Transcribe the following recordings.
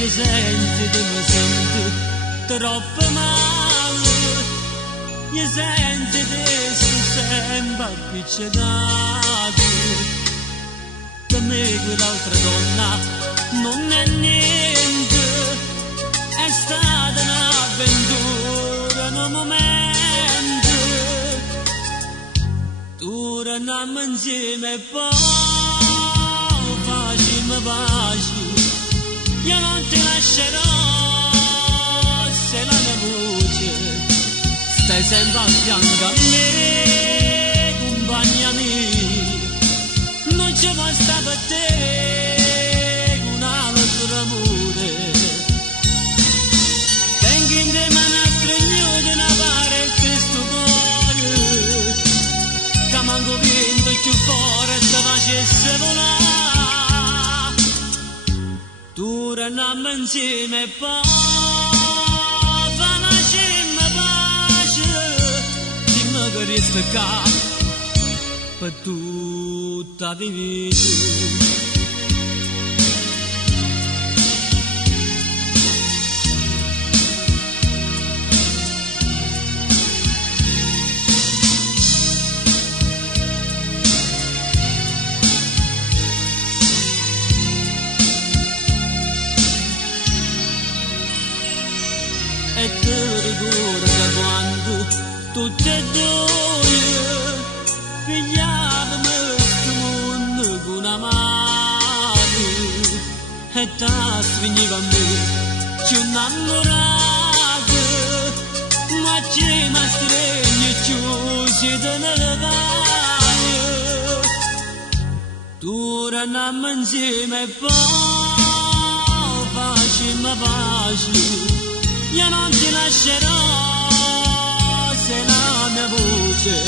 mi senti di mi senti troppo male, mi senti di sempre appiccicato, per me quell'altra donna non è niente, è stata un'avventura, un momento, torniamo insieme e poi baci, io non ti lascerò, sei la mia voce, stai sempre a fianco a me, compagna mia, non c'è mai sta per te un altro amore. Tengo in te mano stringute una parte sto cuore, che manco vento più forte se facesse volare. Torniamo insieme e poi facciamo pace, dimmi che resta qua per tutta la vita. E ti ricorda quando tutti e due pigliavamo questo mondo con una mano e ti stringiva a me, ci innamorato, ma ci mi stringi chiusi nelle mani. Torniamo insieme e poi facciamo pace, io non ti lascerò, sei la mia voce,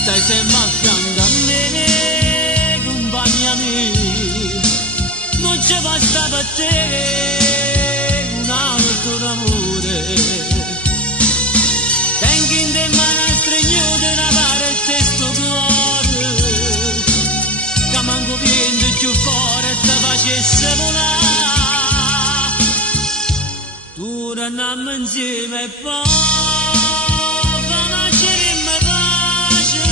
stai sempre a fianco a me, compagna mia, non c'è basta per te un altro amore. Tengo in te mano stringute una parte sto cuore, che manco vento più forte te facesse volare. Torniamo insieme e poi facciamo pace,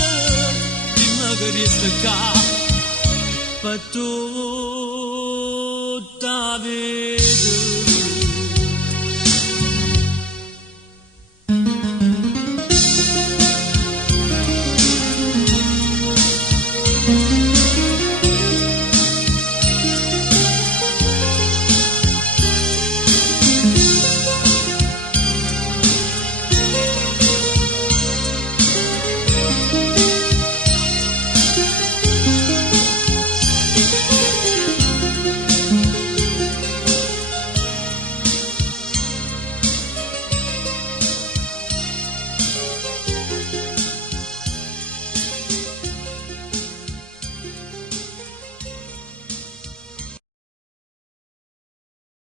dimmi che resta qua per tutta la vita.